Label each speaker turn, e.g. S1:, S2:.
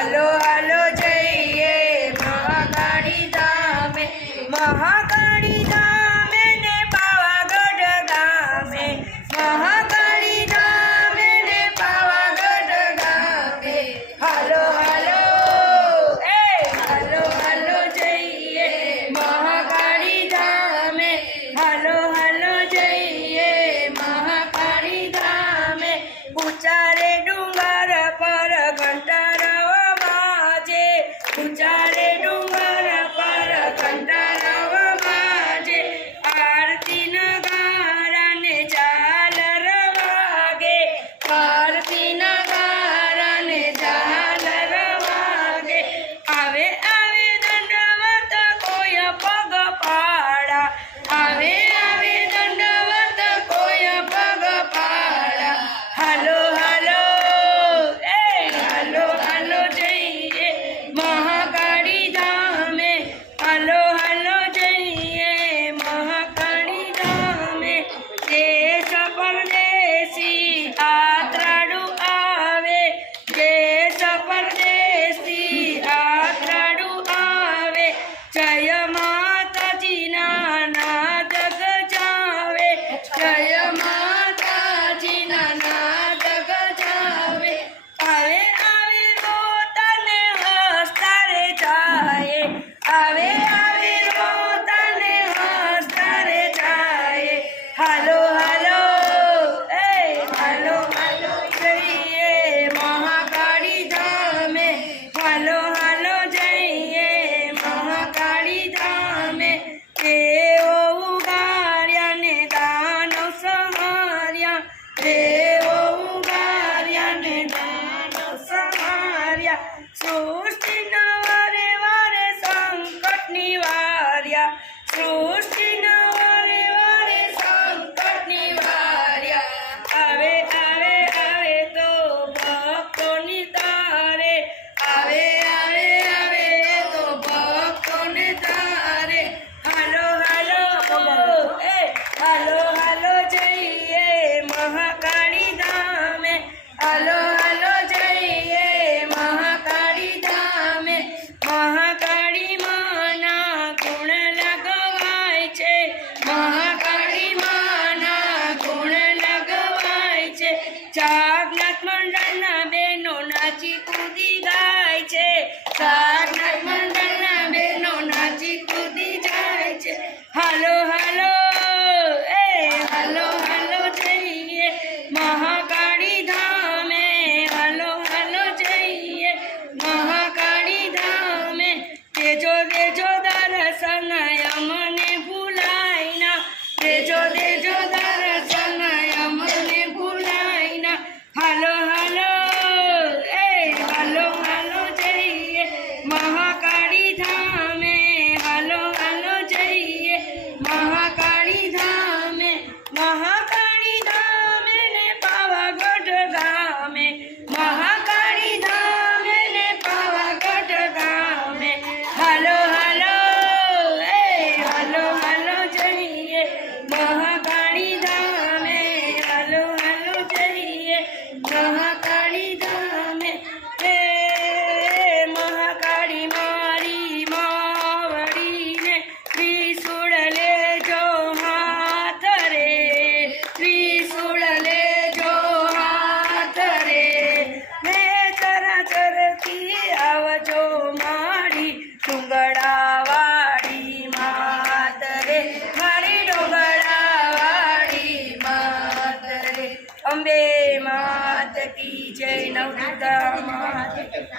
S1: Hello hello જઈએ મહાકાળી ધામે મહાકાળી ધામે ને પાવાગઢ ગામે, મહાકાળી ધામે ને પાવાગઢ ગામે. હલો હલો, એ, હલો હલો જઈએ મહાકાળી ધામે, હાલો હાલો જઈએ મહાકાળી ધામે. ઉચારે ડુંગર પર ઘંટા So સાગનાથ મંડળના બેનો નાચી કૂદી ગાય છે. સા out with the